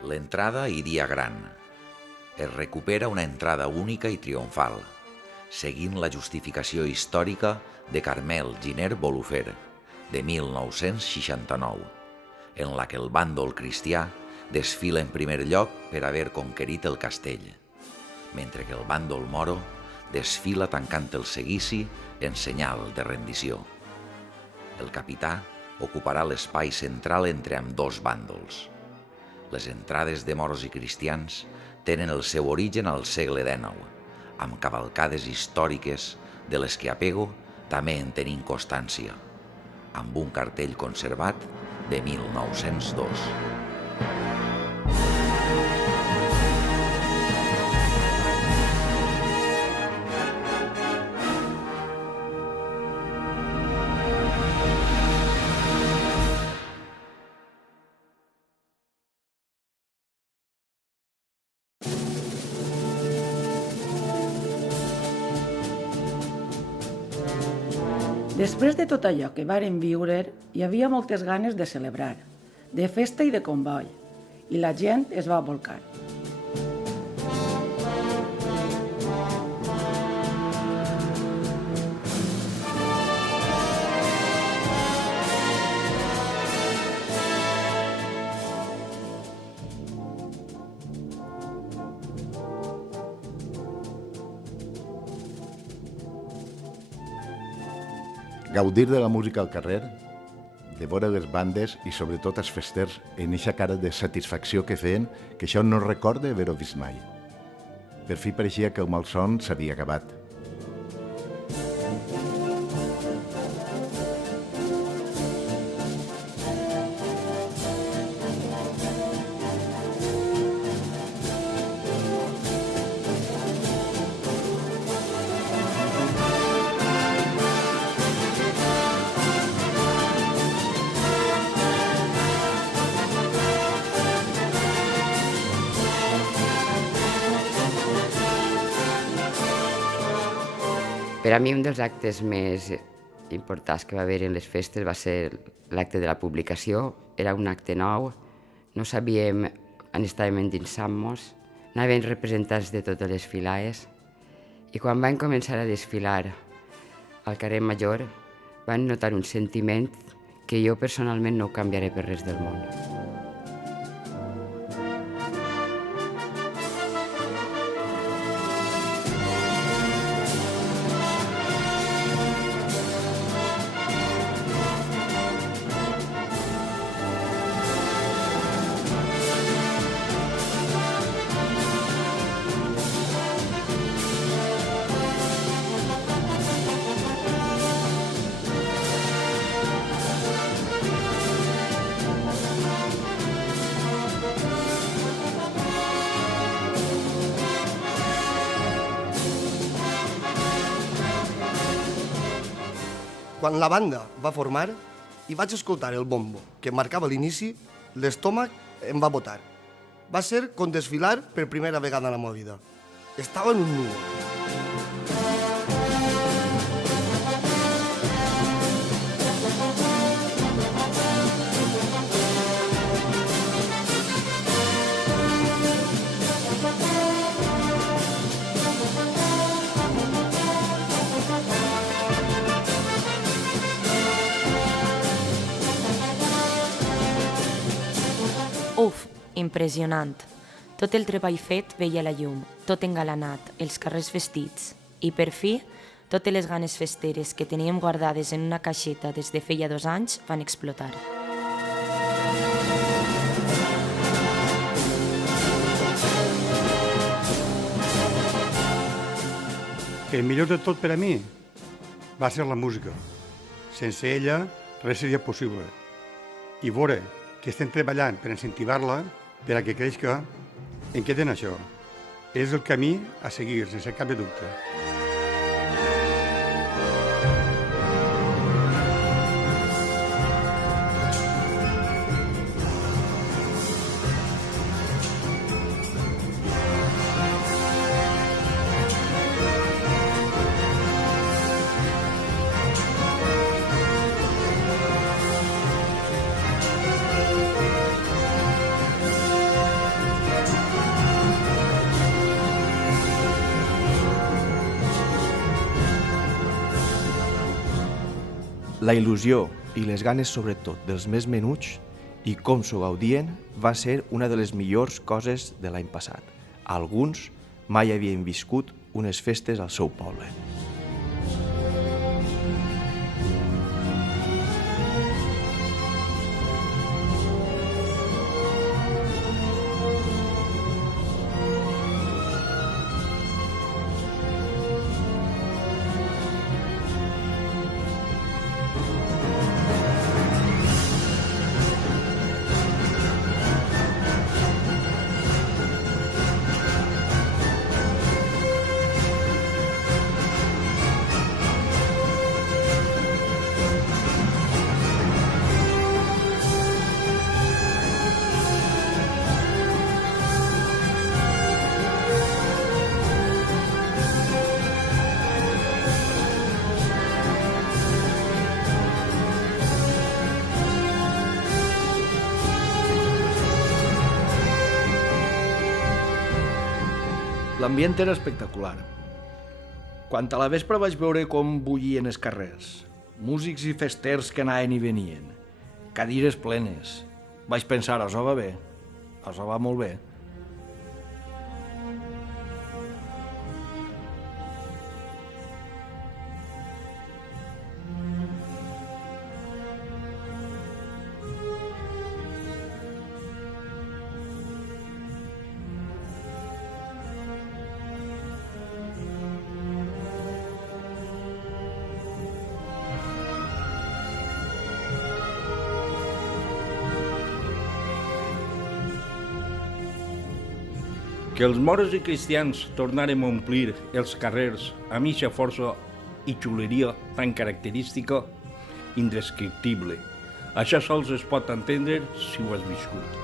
L'entrada i dia gran. Es recupera una entrada única i triomfal, seguint la justificació històrica de Carmel Giner Bolufer, de 1969, en la que el bàndol cristià desfila en primer lloc per haver conquerit el castell, mentre que el bàndol moro desfila tancant el seguici en senyal de rendició. El capità ocuparà l'espai central entre ambdós bàndols. Les entrades de moros i cristians tenen el seu origen al segle XIX, amb cavalcades històriques de les que a Pego també en tenim constància, amb un cartell conservat de 1902. Després de tot allò que varen viure, hi havia moltes ganes de celebrar, de festa i de comboi, i la gent es va volcar. Gaudir de la música al carrer, de veure les bandes i sobretot els festers en eixa cara de satisfacció que feien, que això no recorda haver-ho vist mai. Per fi pareixia que el malson s'havia acabat. Per a mi, un dels actes més importants que va haver en les festes va ser l'acte de la publicació. Era un acte nou, no sabíem on estàvem endinsant-nos, anaven representats de totes les filades, i quan van començar a desfilar al carrer Major van notar un sentiment que jo personalment no ho canviaré per res del món. Quan la banda va formar i vaig escoltar el bombo que marcava l'inici, l'estómac em va botar. Va ser com desfilar per primera vegada en la meva vida. Estava en un núvol. Uf, impressionant. Tot el treball fet veia la llum, tot engalanat, els carrers vestits. I per fi, totes les ganes festeres que teníem guardades en una caixeta des de feia 2 anys van explotar. El millor de tot per a mi va ser la música. Sense ella, res seria possible. I veure que estem treballant per incentivar-la, per a que creixi, en què tenen això? És el camí a seguir, sense cap de dubte. La il·lusió i les ganes sobretot dels més menuts i com s'ho gaudien va ser una de les millors coses de l'any passat. Alguns mai havien viscut unes festes al seu poble. L'ambient era espectacular. Quan a la vespre vaig veure com bullien els carrers, músics i festers que anaven i venien, cadires plenes, vaig pensar, això va bé, això va molt bé. Que els moros i cristians tornarem a omplir els carrers amb eixa força i xuleria tan característica, indescriptible. Això sols es pot entendre si ho has viscut.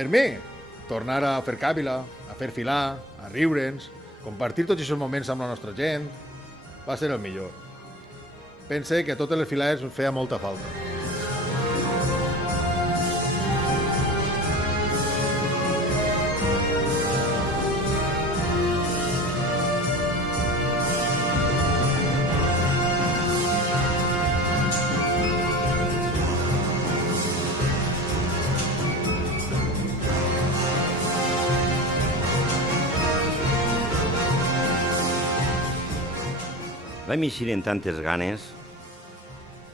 Per mi, tornar a fer càbila, a fer filar, a riure'ns, compartir tots aquests moments amb la nostra gent, va ser el millor. Pense que a totes les filades em feia molta falta. Vam eixir amb tantes ganes.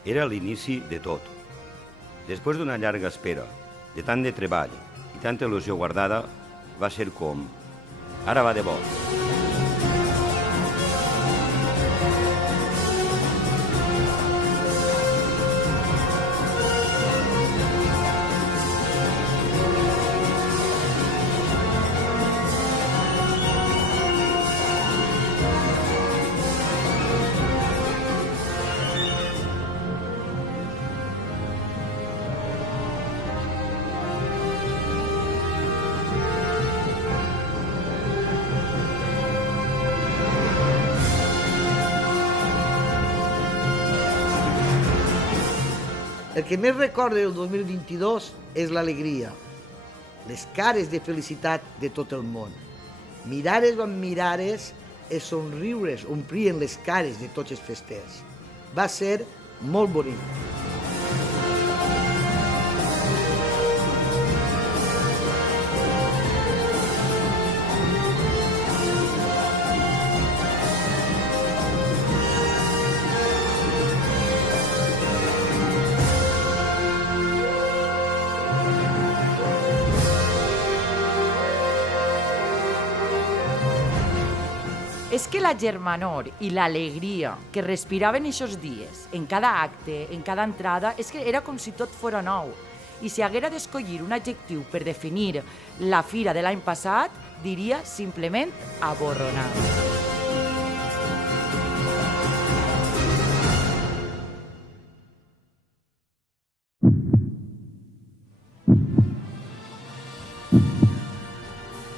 Era l'inici de tot. Després d'una llarga espera, de tant de treball i tanta il·lusió guardada, va ser com... Ara va de bo. El que més recorda del 2022 és l'alegria, les cares de felicitat de tot el món. Mirares amb mirares, els somriures omplien les cares de tots els festers. Va ser molt bonic. És que la germanor i l'alegria que respiraven aquests dies, en cada acte, en cada entrada, és que era com si tot fos nou. I si haguera d'escollir un adjectiu per definir la fira de l'any passat, diria simplement aborronada.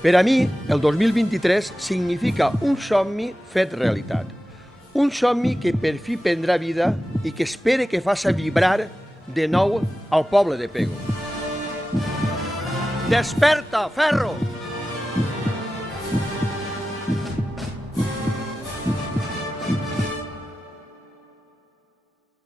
Per a mi, el 2023 significa un somni fet realitat. Un somni que per fi prendrà vida i que espere que faça vibrar de nou al poble de Pego. Desperta, ferro!